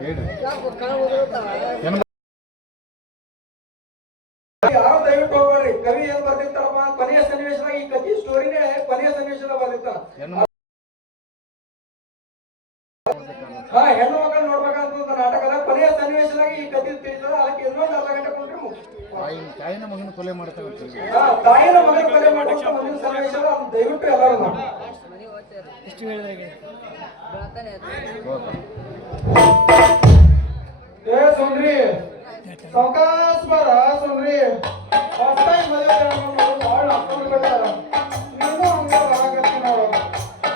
ಯಾರು ದಯವಿಟ್ಟು ಹೋಗ್ಬೇಡ್ರಿ. ಕವಿ ಏನ್ ಬರ್ದಿರ್ತಾರಪ್ಪ ಕೊನೆಯ ಸನ್ನಿವೇಶದಾಗ ಈ ಕಥೆ ಸ್ಟೋರಿನೇ ಕೊನೆಯ ಸನ್ನಿವೇಶದಾಗ ಬರ್ದಿರ್ತಾರ. ಹೆಣ್ಣು ಮಕ್ಕಳು ನೋಡ್ಬೇಕಂತ ನಾಟಕದ ಕೊನೆಯ ಸನ್ನಿವೇಶದಾಗ ಈ ಕಥೆ ತಿಳಿತದ. ಅದಕ್ಕೆ ಇನ್ನೊಂದು ಅರ್ಧ ಗಂಟೆ ಕೊಟ್ರೆ ತಾಯಿನ ಮಗನ ಕೊಲೆ ಮಾಡ್ತಾರೆ. ತಾಯಿನ ಮಗನ ಕೊಲೆ ಮಾಡುವಂತ ಮುಂದಿನ ಸನ್ನಿವೇಶ ದಯವಿಟ್ಟು ಎಲ್ಲರೂ ಇಷ್ಟು ಹೇಳಿದಾಗೆ ಸುಂದ್ರಿ ಸಾವಕಾಶ ಬರ ಸುಂದ್ರಿ ಹೊಸ್ತಾಗಿ ಮದುವೆ ಭಾಳ ಹಾಕೊಂಡ್ಬಿಡ್ತಾರ. ನೀನು ಹಂಗ ಬರಾಕತ್ತಿ ನೋಡು.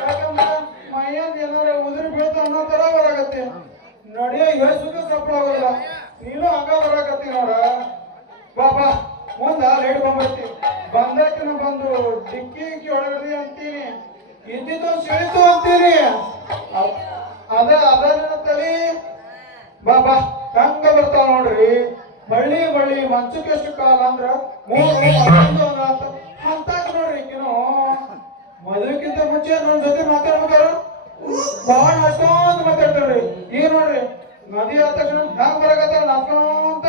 ಯಾಕಂದ್ರೆ ಮೈಯಂದ ಏನಾರ ಉದುರಿ ಬೀಳ್ತ ಅನ್ನೋ ತರ ಬರಾಕತ್ತಿ. ನಡಿಯ ಹೇಳ್ಸುಕ ಸಪ್ಪಳಾಗಲ್ಲ. ನೀನು ಹಂಗ ಬರಾಕತ್ತಿ ನೋಡ. ಬಾ ಬಾ ಮುಂದ ಲೇಟ್ ಬಂದ್ಬಿಡ್ತಿ. ಬಂದಾಕಿನ ಬಂದು ಡಿಕ್ಕಿ ಒಳಗಡೆ ಅಂತೀನಿ, ಇದ್ದಿದ್ದು ಸಿಳಿತು ಅಂತೀನಿ. ಅದ ನನ್ನ ತಲೆ. ಬಾ ಬಾ ಹಂಗ ಬರ್ತಾವ ನೋಡ್ರಿ. ಬಳ್ಳಿ ಬಳ್ಳಿ ಮಂಚಕ್ಕೆ ಎಷ್ಟು ಕಾಲ ಅಂದ್ರ 3 ಅಂತ ನೋಡ್ರಿ. ಈಗಿನೂ ಮದುವೆಕ್ಕಿಂತ ಮುಂಚೆ ನನ್ನ ಜೊತೆ ಮಾತಾಡ್ಬೇಕಾರ ಬಾಳ ಅಷ್ಟೊಂದು ಮಾತಾಡ್ತಾರ್ರಿ. ಈಗ ನೋಡ್ರಿ ನದಿ ಆದ ತಕ್ಷಣ ಹೆಂಗ್ ಬರಕತ್ತಾರ ನಡ್ಕೊಂತ.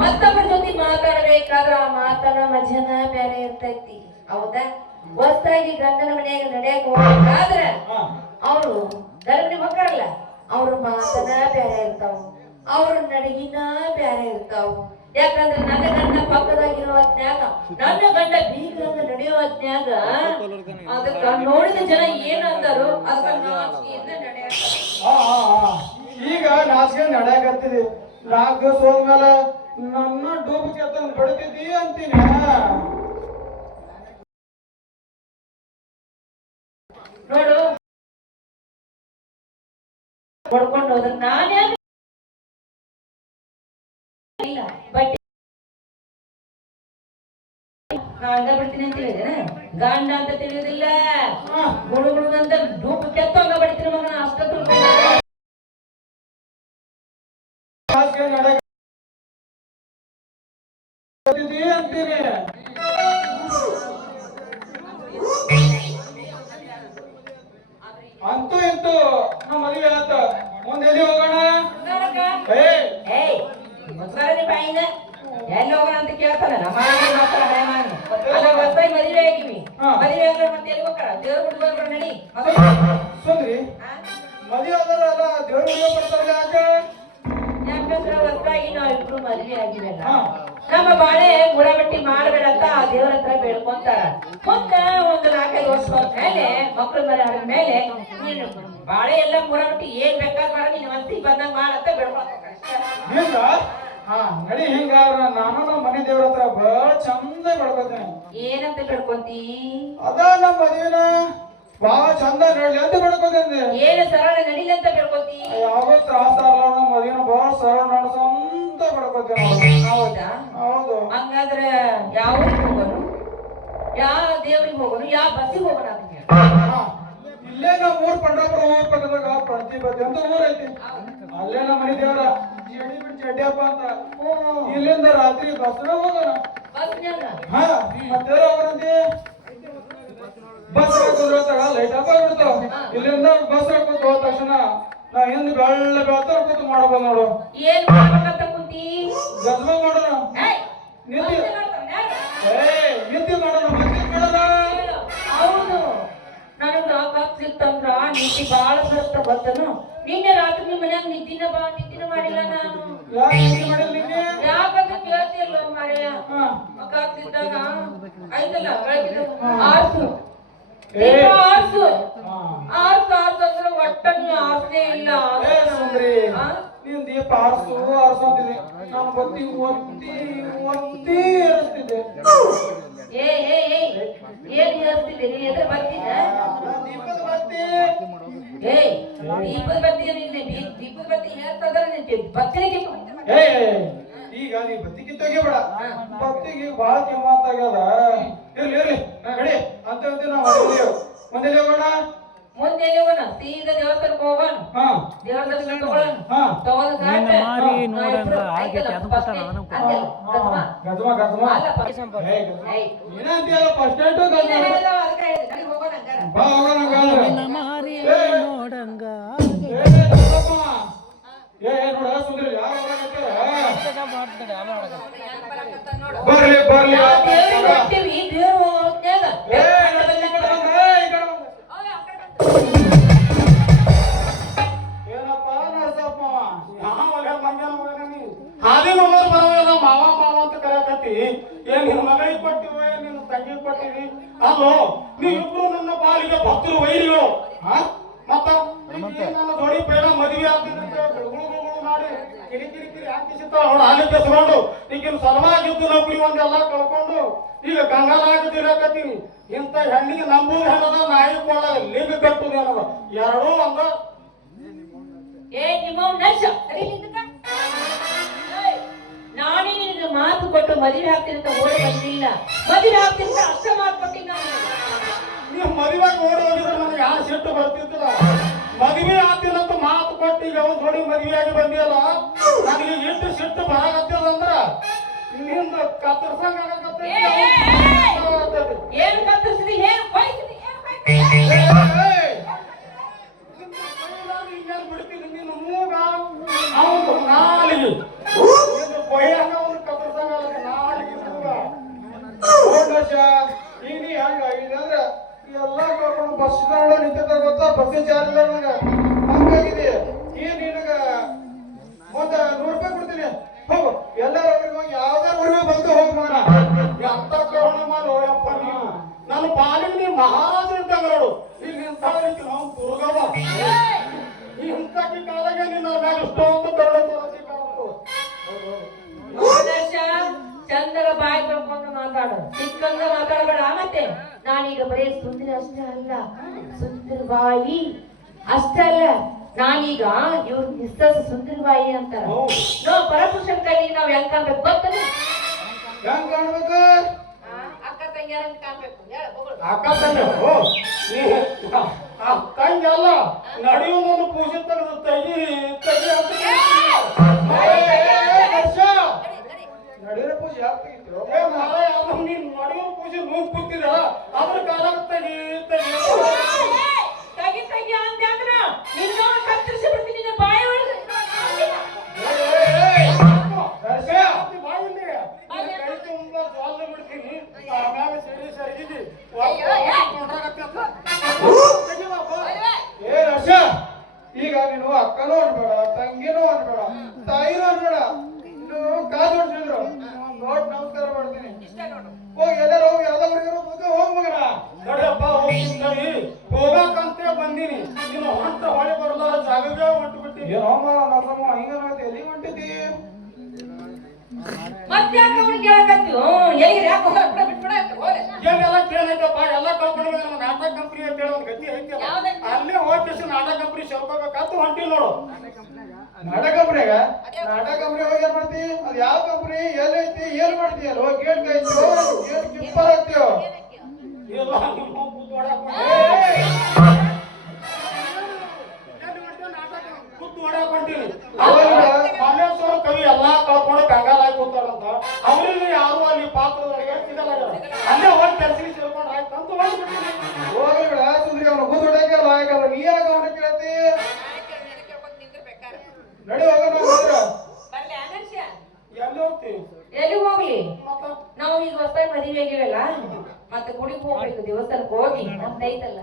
ಮತ್ತೊಬ್ಬರ ಜೊತೆ ಮಾತಾಡ್ಬೇಕಾದ್ರ ಆ ಮಾತನ ಮಜನ ಬೇರೆ ಇರ್ತೈತಿ. ಹೌದಾ? ಹೊಸ್ತಾಗಿ ಗಂಡನ ಮನೆಯಾಗ ನಡೆಯಕ್ ಹೋಗ್ಬೇಕಾದ್ರ ಅವ್ರು ಗರ್ಭಿಣಿ ಮಕ್ಕಳಲ್ಲ, ಅವ್ರ ಮಾತನ ಬೇರೆ ಇರ್ತಾವ, ಅವ್ರ ನಡಗಿನ ಬೇರೆ ಇರ್ತಾವ. ಯಾಕಂದ್ರೆ ನನ್ನ ಗಂಡ ಪಕ್ಕದಾಗಿರೋ ಹೊತ್ನ್ಯಾಗ, ನನ್ನ ಗಂಡ ಬೀಗ್ರಂಗ ನಡೆಯೋ ಹೊತ್ನ್ಯಾಗ ಅದಕ್ಕ ನೋಡಿದ ಜನ ಏನಂತಾರು ಅದಕ್ಕ ನಾಚಿಕೆಯಿಂದ ನಡೆಯಕ. ಈಗ ನಾಚಿಕೆ ನಡೆಯಕತ್ತಿದಿ. 4 ದಿವಸ ಹೋದ್ಮೇಲೆ ನನ್ನ ಡೂಬಿಗೆ ತಂದು ಬಡ್ತಿದ್ದಿ ಅಂತೀನಿ. ನೋಡು ಹೊಡ್ಕೊಂಡು ಹೋದ್ರೆ ನಾನೇ ಇಲ್ಲ ಬಟ್ ಹಂಗ ಬಿಡ್ತೀನಿ ಅಂತ ಹೇಳಿದೆ. ಗಂಡ ಅಂತ ತಿಳಿಯೋದಿಲ್ಲ, ಗುಡುಗುಡುಗಂತ ಡೂಬ್ ಕೆತ್ತಂಗ ಬಡ್ತೀನಿ ಮಗನ ಅಷ್ಟೊತ್ತು ಅಂತೀನಿ. ಅಂತೂ ಇಂತೂ ನಮ್ಮ ಮದುವೆ ಆತ. ಮುಂದೆ ಎಲ್ಲಿ ಹೋಗೋಣ? ಬಾಯಿನ ಎಲ್ಲಿ ಹೋಗೋಣ ಅಂತ ಕೇಳ್ತಾನೆ. ನಮ್ಮ ಹೊಸ್ತಾಗಿ ಮದುವೆ ಆಗಿವಿ. ಮದುವೆ ಆದ್ರೆ ಮತ್ತೆ ಎಲ್ಲಿ ಹೋಗ್ತಾರ? ದೇವ್ರ ಬಿಡ್ಬೋದ್ರ ನಡಿ. ಸುಂದ್ರಿ ಮದುವೆ ಆದ್ರಲ್ಲ ದೇವ್ರ ಬರ್ತಾರಲ್ಲ ಯಾಕೆ? ಯಾಕಂದ್ರೆ ಹೊಸ್ತಾಗಿ ನಾವಿಬ್ರು ಮದುವೆ ಆಗಿವೆಲ್ಲ. ನಮ್ಮ ಬಾಳೆ ಗುಡಬಟ್ಟಿ ಮಾಡಬೇಡ ಅಂತ ಆ ದೇವ್ರ ಹತ್ರ ಬೇಡ್ಕೊಂತಾರ. ಮುಂದೆ ಒಂದು 4-5 ವರ್ಷ ಮೇಲೆ ಮಕ್ಳು ಮನೆ ಆದ ಮೇಲೆ ನೀನು ಬಾಳೆ ಎಲ್ಲ ಗುಡಬಟ್ಟಿ ಏನ್ ಬೇಕಾದ್ ಮಾಡ, ನೀನ್ ಮನ್ಸಿಗೆ ಬಂದಂಗ ಮಾಡತ್ತ ಬೇಡ್ಕೊಳ್ತಾರ. ನಡಿ ಹಿಂಗ ನಾನು ನಮ್ಮ ಮನೆ ದೇವ್ರ ಹತ್ರ ಬಹಳ ಚಂದ ಬೇಡ್ಕೊತೇನೆ. ಏನಂತ ಬೇಡ್ಕೊಂತಿ? ಅದ ನಮ್ಮ ಮದುವೆನ ಬಹಳ ಚಂದ ನಡ್ಲಿ ಅಂತ ಬೇಡ್ಕೊತೇನೆ. ಏನು ಸರಳ ನಡಿಲಿ ಅಂತ ಬೇಡ್ಕೊಂತಿ? ಯಾವಾಗ ತ್ರಾಸ ಆಗಲ್ಲ, ನಮ್ಮ ಮದುವೆನ ಬಹಳ ಸರಳ ನಡ್ಸಂತ ಬೇಡ್ಕೊತೇನೆ. ಹೌದಾ? ಹೌದು. ಹಂಗಾದ್ರೆ ಯಾವ ಊರಿಗೆ ಹೋಗೋನು, ಯಾವ ದೇವ್ರಿಗೆ ಹೋಗೋನು, ಯಾವ ಬಸ್ಸಿಗೆ ಹೋಗೋಣ ಅಂತ ಹೇಳಿ. ಇಲ್ಲೇ ನಮ್ಮ ಊರ್ ಪಂಡ್ರಾಪುರ ಊರ್ ಪಕ್ಕದಾಗ ಪ್ರತಿಭಟನೆ ಅಂತ ಊರ್ ಐತಿ. ಅಲ್ಲೇ ನಮ್ಮ ಮನೆ ದೇವರ ಜಡಿ ಬಿಟ್ಟು ಚಡ್ಡಿಯಪ್ಪ ಅಂತ. ಇಲ್ಲಿಂದ ರಾತ್ರಿ ಬಸ್ನ ಹೋಗೋಣ. ಹಾ ಮತ್ತೆ ಅವರಂತೆ ಬಸ್ ಹಾಕೋದ್ರಾಗ ಲೈಟ್ ಆಫ್ ಆಗ್ಬಿಡ್ತಾವ. ಇಲ್ಲಿಂದ ಬಸ್ ಹಾಕೋದ್ ಹೋದ ತಕ್ಷಣ ನಾ ಹಿಂದ್ ಬೆಳ್ಳ ಬೆಳ್ತಾರ ಕೂತು ಮಾಡ್ಬೋದು ನೋಡು. ಏನ್ ಮಾಡ್ಬೇಕಂತ ಕುಂತಿ? ಗದ್ಮ ಮಾಡೋಣ. ನಿತ್ಯ ನಿತ್ಯ ಮಾಡೋಣ. ಮತ್ತೆ ಮಾಡೋಣ. ಹೌದು, ನನಗ ಸಿಕ್ತಂದ್ರ ನಿದ್ದೆ ಬಾಳ ಬರುತ್ತ ಗೊತ್ತನು. ನಿನ್ನೆ ರಾತ್ರಿ ನಿಮ್ ಮನ್ಯಾಗ ನಿದ್ದಿನ ಮಾಡಿಲ್ಲ ನಾನು. ಯಾಕೆ ನಿದ್ದೆ ಮಾಡಿಲ್ಲ ನಿನ್ನೆ? ಯಾಕಂತ ಕೇಳ್ತಿಲ್ಲ ಮಾರಯ್ಯ. ಮಕ್ಕಾಗ್ತಿದ್ದಾಗ ಆಯ್ತಲ್ಲ ಬೆಳಗ್ಗೆ ಆರ್ಸು ಆರ್ಸು ಅಂದ್ರೆ ಒಟ್ಟ ನೀ ಆರ್ಸೇ ಇಲ್ಲ. ಸುಂದ್ರಿ ನೀನ್ ದೀಪ ಆರ್ಸು ಅಂತಿದ್ದೆ. ನಾನು ಬತ್ತಿ ಒತ್ತಿ ಏರಿಸ್ತಿದ್ದೆ. ಏನ್ ಹೇಳ್ತಿದ್ದೆ? ನೀನ್ ಎದ್ರ ಬರ್ತಿದ್ದ? ದೀಪದ ಬತ್ತಿ ದೀಪದ ಬತ್ತಿ ದೀಪದ ಬತ್ತಿ ಹೇಳ್ತದ್ರ ಬತ್ತಿಗೆ ಈಗ ನೀ ಬತ್ತಿಗೆ ತೆಗಿಬೇಡ. ಬತ್ತಿಗೆ ಬಾಳ ಕಿಮ್ಮತ್ ಆಗ್ಯದ. ಇರ್ಲಿ ನಡಿ ಅಂತ ನಾವು ಮುಂದೆ ಹೋಗೋಣ. ಮುಂದೆ ಹೋಗೋಣ, ಸೀದಾ ದೇವಸ್ಥಾನಕ್ಕೆ ಹೋಗೋಣ. ದೇವರ ದರ್ಶನ ತಗೊಳ್ಳೋಣ. ತಗೊಂಡು ಬರ್ಲಿ ಬರ್ಲಿ ಏನ್ ನಿನ್ನ ಮಗಳಿಗೆ ಕೊಟ್ಟಿವ ನಿನ್ನ ತಂಗಿ ಕೊಟ್ಟಿವಿ ಅಲ್ಲೋ ನೀವಿಬ್ರು ನನ್ನ ಪಾಲಿಗೆ ಭಕ್ತರು ವೈರಿಗಳು. ಮತ್ತ ನನ್ನ ಜೋಡಿ ಪೈಲ ಮದುವೆ ಮಾಡಿ ಕಿರಿಕಿರಿ ಹಾಕಿಸಿರ್ತಾವ ಅವ್ರು ಹಾಲಿ ಕೆಸ್ಕೊಂಡು ಈಗಿನ ಸಲವಾಗಿದ್ದು ನೌಕರಿ ಒಂದೆಲ್ಲ ಕಳ್ಕೊಂಡು ಈಗ ಕಂಗಾಲಾಗದಿರಕತ್ತೀನಿ. ಇಂಥ ಹೆಣ್ಣಿಗೆ ನಂಬುದು ಏನದ ನಾಯಿ ಕೊಳ್ಳ ಲಿಂಗ ಕಟ್ಟುದು ಏನದ ಎರಡೂ ಒಂದ. ನಾನೇ ನಿನಗೆ ಮಾತು ಕೊಟ್ಟು ಮದುವೆ ಆಗ್ತೀನಿ ಅಂತ ಓಡಿ ಬಂದಿಲ್ಲ. ಮದುವೆ ಆಗ್ತೀನಿ ಅಂತ ಅಷ್ಟ ಮಾತು ಕೊಟ್ಟಿಲ್ಲ. ನೀವು ಮದುವೆಗೆ ಓಡಿ ಹೋಗಿದ್ರೆ ನನಗೆ ಯಾರು ಸಿಟ್ಟು ಬರ್ತಿರ್ತದ. ಮದುವೆ ಆಗ್ತೀನಂತ ಮಾತು ಕೊಟ್ಟು ಈಗ ಅವ್ನು ಜೋಡಿ ಮದುವೆಯಾಗಿ ಬಂದಿಯಲ್ಲ, ನನಗೆ ಎಷ್ಟು ಸಿಟ್ಟು ಬರಾಕತ್ತದಂದ್ರ ನಿಂದ ಕತ್ತರ್ಸಂಗ ಏನು ಕತ್ತರಿಸಿದಿ? ಏನು ಬಯಸಿದಿ? ಬಿಡ್ತೀನಿ ನೀನು ಮೂಗ ಅವನು ನಾಲಿಗೆ ಕೊಯ್ಯಾಗ ಅವನು ಕತ್ತರ್ಸಂಗ ನಾಲಿಗೆ ಮೂಗ. ಈಗ ನೀ ಹಂಗ ಇದಂದ್ರ ಎಲ್ಲ ಕರ್ಕೊಂಡು ಬಸ್ ಸ್ಟ್ಯಾಂಡ್ ನಿಂತ ಗೊತ್ತಾ? ಬಸ್ ಚಾರ್ಜ್ ಇಲ್ಲ ನನಗ. ಹಂಗಾಗಿದೆ ಏನ್ ನಿನಗ ಮುಂದ 100 ರೂಪಾಯಿ ಕೊಡ್ತೀನಿ. ಹೋಗು ಎಲ್ಲಾರ ಯಾವ್ದಾರ ಊರಿಗೆ ಬಂದು ಹೋಗ್ ಮಗನ. ಎಂತ ಕರೋಣ ಮಾಡೋ ಯಪ್ಪ ನೀವು. ನನ್ನ ಪಾಲಿಗೆ ನೀ ಮಹಾರಾಜ ಇದ್ದಂಗ ನೋಡು. ಈಗ ಇಂಥ ನಾವು ದುರ್ಗವ ಇಂಥಕ್ಕೆ ಕಾಲಾಗ ನಿನ್ನ ಮ್ಯಾಗ ಇಷ್ಟೊಂದು ಕರಡ ಚಂದಗ ಬಾಯಿ ತೊಳ್ಕೊಂಡು ಮಾತಾಡು, ಸಿಕ್ಕಂಗ ಮಾತಾಡಬೇಡ. ಮತ್ತೆ ನಾನೀಗ ಬರೀ ಸುಂದರಿ ಅಷ್ಟೇ ಅಲ್ಲ, ಸುಂದರ ಬಾಯಿ ಅಷ್ಟೇ ಅಲ್ಲ, ನಾನೀಗ ಇವ್ರ ಮಿಸ್ಸಸ್ ಸುಂದರ ಬಾಯಿ ಅಂತಾರ. ನೋ ಪರಪುರುಷನ ಕೈಲಿ ನಾವ್ ಹೆಂಗ್ ಕಾಣ್ಬೇಕು ಗೊತ್ತದ? ಹೆಂಗ್ ಕಾಣ್ಬೇಕು? ಅಕ್ಕ ತಂಗಿಯರಂಗ್ ಕಾಣ್ಬೇಕು. ಅಕ್ಕ ತಂಗಿ ಅಲ್ಲ, ನಡೆಯುವುದೊಂದು ಪೂಜೆ ತೆಗೆದು ತೆಗಿ ನಡೆಯೋ ಪೂಜೆ ಯಾಕೆ ತೆಗಿತೀರೋ? ನೀನ್ ನಡೆಯೋ ಪೂಜೆ ಮೂಗ್ ಕೂತಿದ ಅದ್ರ ಕಾಲ ತೆಗಿ ಅಂತ ನಿನ್ನ ಕತ್ತರಿಸಿ ಬಿಡ್ತೀನಿ ನಿನ್ನ ಬಾಯಿ ಒಳಗೆ. ಈಗ ನೀನು ಅಕ್ಕನೂ ಅನ್ಬೇಡ, ತಂಗಿನೂ ಅನ್ಬೇಡ, ತಾಯಿನೂ ಅನ್ಬೇಡ. ನೀನು ಕಾದು ಹೊಡ್ಸಿದ್ರು ನೋಡ್ ನಮಸ್ಕಾರ ಮಾಡ್ತೀನಿ. ಹೋಗಿ ಎಲ್ಲರೂ ಹೋಗಿ ಎಲ್ಲ ಹುಡುಗರು ಹೋಗ್ ಮಗನ. ನೋಡಿಯಪ್ಪ ಹೋಗಿ ಹೋಗಕ್ಕಂತೆ ಬಂದೀನಿ. ನೀನು ಹೊಂಟ ಹೊಳೆ ಬರಲ್ಲ ಜಾಗವೇ ಹೊಂಟು ಬಿಟ್ಟಿ. ಏನೋ ನಮ್ಮಮ್ಮ ಹಿಂಗ ಎಲ್ಲಿ ಹೊಂಟಿದ್ದಿ? ಮತ್ತೆ ಯಾಕೆ ಅವ್ನಿಗೆ ಕೇಳಕತ್ತಿ? ಏನೆಲ್ಲ ಕೇಳೈತಪ್ಪ, ಎಲ್ಲ ಕಳ್ಕೊಂಡು ನಮ್ಮ ನಾಟಕ ಕಂಪ್ನಿ ಅಂತ ಹೇಳಿ ಒಂದು ಗತಿ ಐತಿ. ಅಲ್ಲೇ ಹೋಗಿ ನಾಟಕ ಕಂಪ್ನಿ ಸೇರ್ಕೋಬೇಕಂತ ಹೊಂಟಿ ನೋಡು. ನಾಟಕ ಕಂಪ್ನಿಯಾಗ ನಾಟಕ ಕಂಪ್ನಿ ಹೋಗಿ ಏನ್ ಮಾಡ್ತಿ? ಅದ್ ಯಾವ ಕಂಪ್ನಿ ಎಲ್ಲೈತಿ ಏನ್ ಮಾಡ್ತೀಯಲ್ಲ? Gate ಕೈತಿಯೋ gate ಕಿಪ್ಪರ್ ಹಾಕ್ತಿಯೋ? ಒಂದೈತಲ್ಲ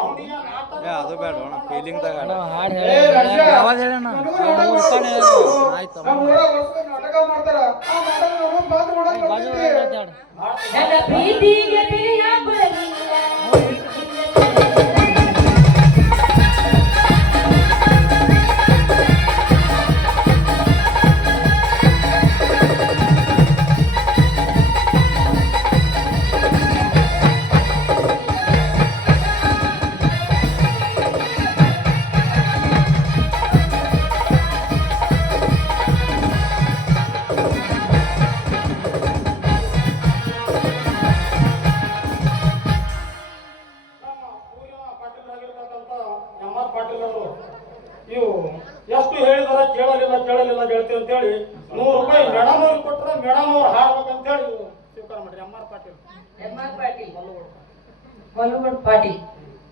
ಅವ್ನಿಗೆ ನಾಟಕ ಅದು ಬೇಡ ಫೀಲಿಂಗ್ದಾಗ ಹಾಡು ಏ, ರಶ್ಯ, ಯಾವಾಗ ಹೇಳೋಣ ನನಗೂ ನಾಟಕ ಮಾಡ್ಬೇಕು. ನಮ್ಮ ಊರಾಗ ವರ್ಷಕ್ಕೆ ನಾಟಕ ಮಾಡ್ತಾರ ಆ ನಾಟಕ ನಾನು ಪಾತ್ರ ಮಾಡಕ್ ಬರ್ತಿದ್ದೆ. ನನ್ನ ಪ್ರೀತಿಗೆ ಬೆಲೆಯ ಬರಲಿಲ್ಲ ನಮ್ಮ ಊರಿನ ಪಾಟೀಲ್ ಆಗಿರ್ತಕ್ಕಂಥ ಎಂ.ಆರ್. ಪಾಟೀಲ್ ಅವರು ಇವು ಎಷ್ಟು ಹೇಳಿದಾರ ಕೇಳಲಿಲ್ಲ ಹೇಳ್ತೀವಿ ಅಂತೇಳಿ 100 ರೂಪಾಯಿ ಮೇಡಮ್ ಅವ್ರಿಗೆ ಕೊಟ್ಟರೆ ಮೇಡಮ್ ಅವ್ರು ಹಾಡ್ಬೇಕಂತೇಳಿ ಸ್ವೀಕಾರ ಮಾಡ್ರಿ. ಎಂ.ಆರ್. ಪಾಟೀಲ್ ಎಂ.ಆರ್. ಪಾಟೀಲ್ ಮಲ್ಲುಗೌಡ ಪಾಟೀಲ್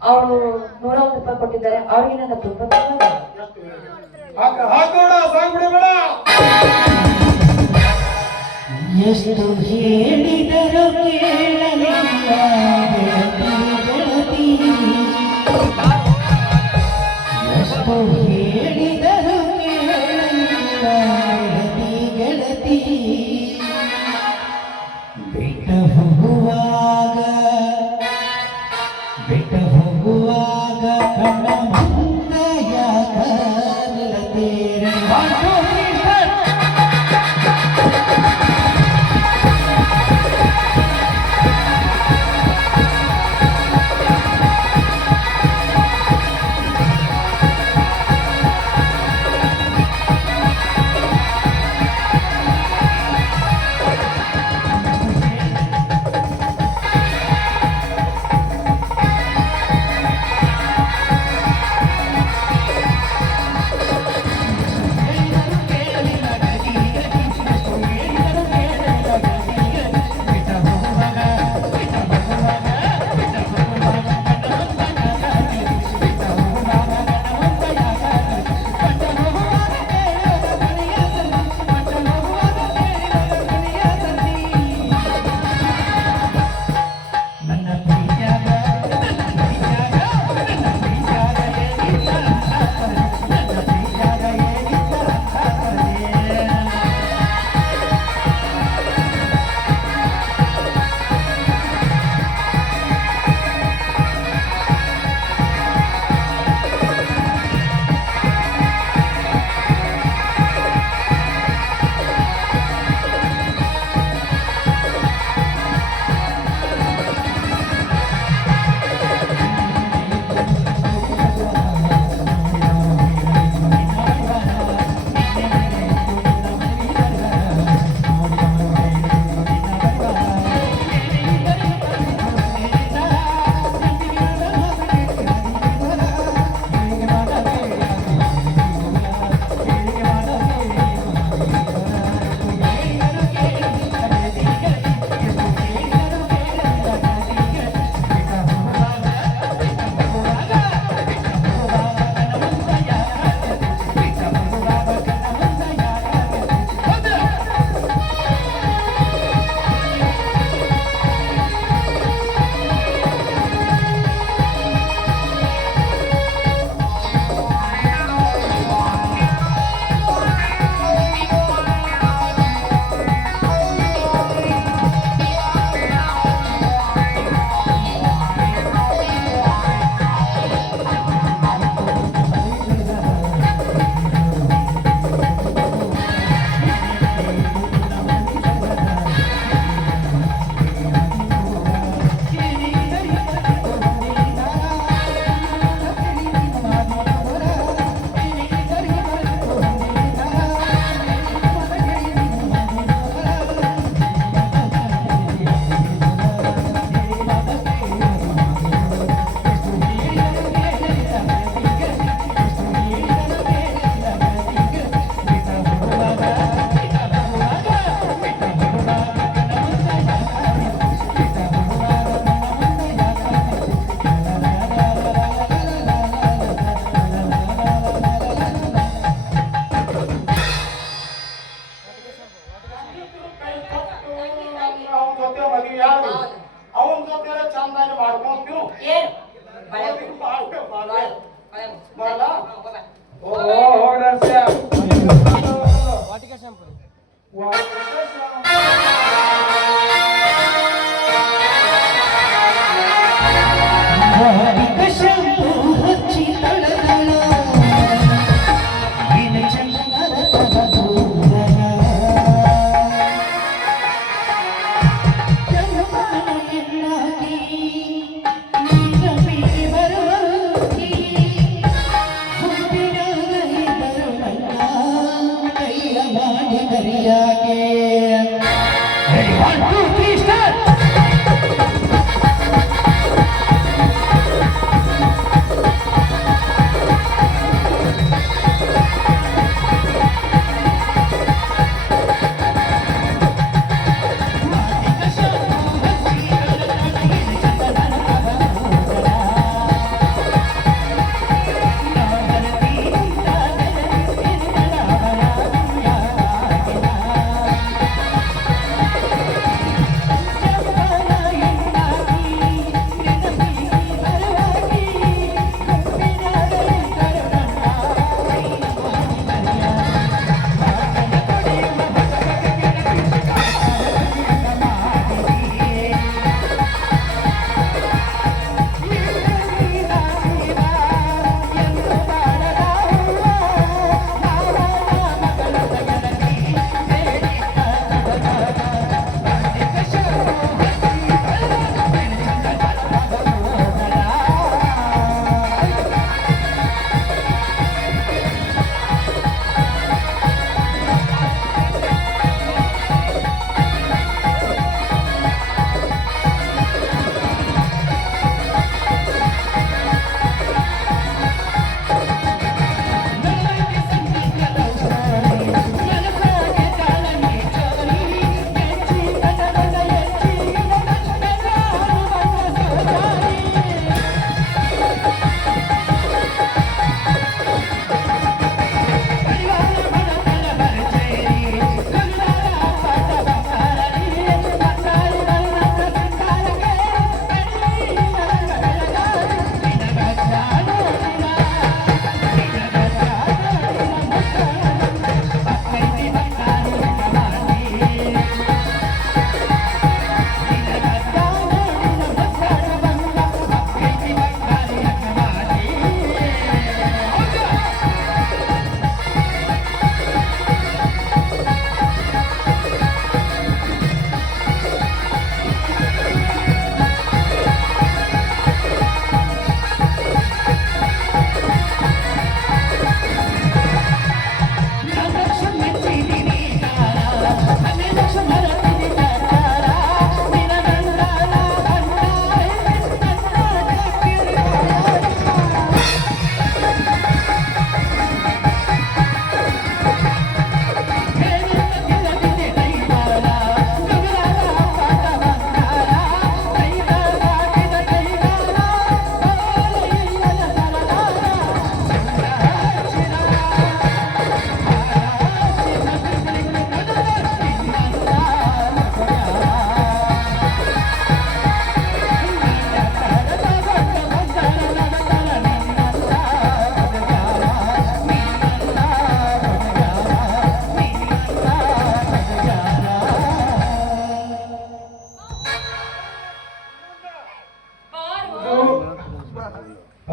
ಅವರು 101 ರೂಪಾಯಿ ಕೊಟ್ಟಿದ್ದಾರೆ. ಅವ್ರಿಗೆ ನನ್ನ ತುಂಬ ಎಷ್ಟು ಹಾಕೋಣ ಸಾಂಗ್ ಬಿಡಬೇಡ. ಎಷ್ಟು ಹೇಳಿದರು ಕೇಳಲಿಲ್ಲ ಗೆಳತಿ ಎಷ್ಟು ಹೇಳಿದರು ಕೇಳಲಿಲ್ಲ ಗೆಳತಿ ಬಿಟ್ಟ ಹೋಗುವಾಗ ಕಣ್ಣ ಮುಂದ ಯಾಕ ನಿಲ್ಲತೀರಿ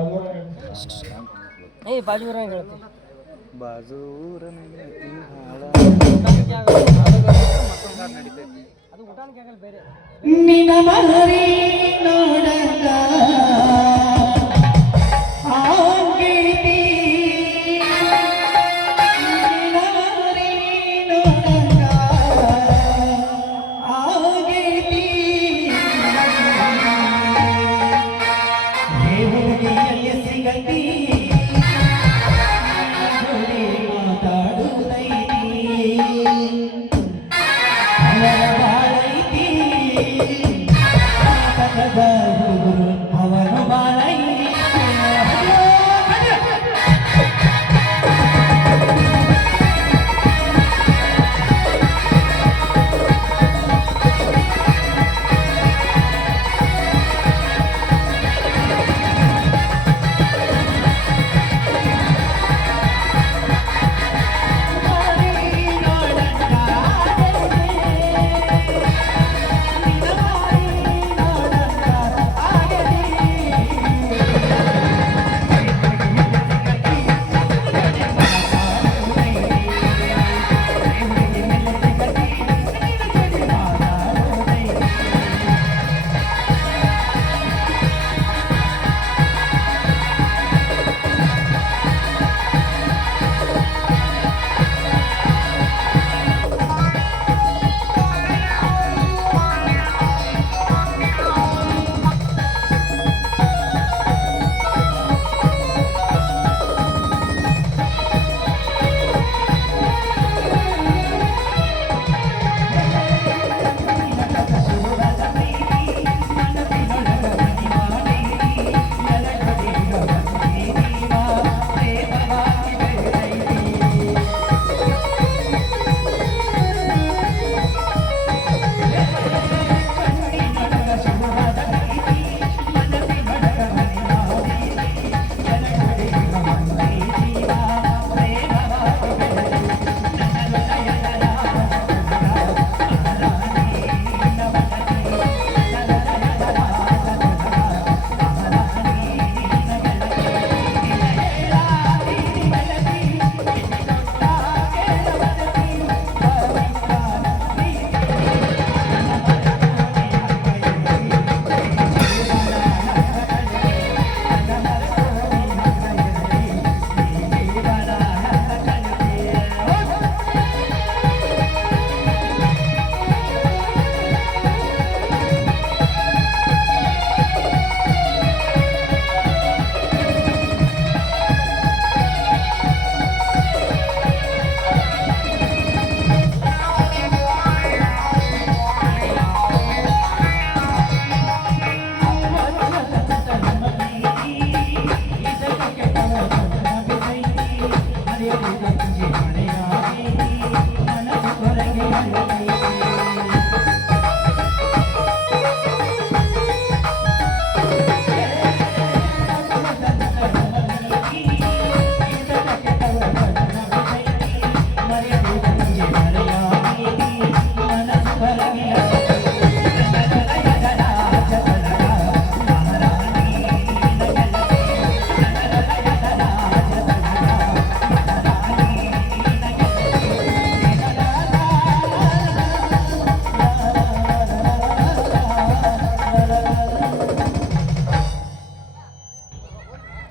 ಬಾಜೂರ ಏಯ್ ಬಾಜು ಊರಾಗ ಹೇಳ್ತಿ ಬಾಜು ಊರನ ಅದು ಊಟಕ್ಕೆ ಆಗಲ್ಲ ಬೇರೆ ನಿನ್ನ ಮಹರಿ ನೋಡ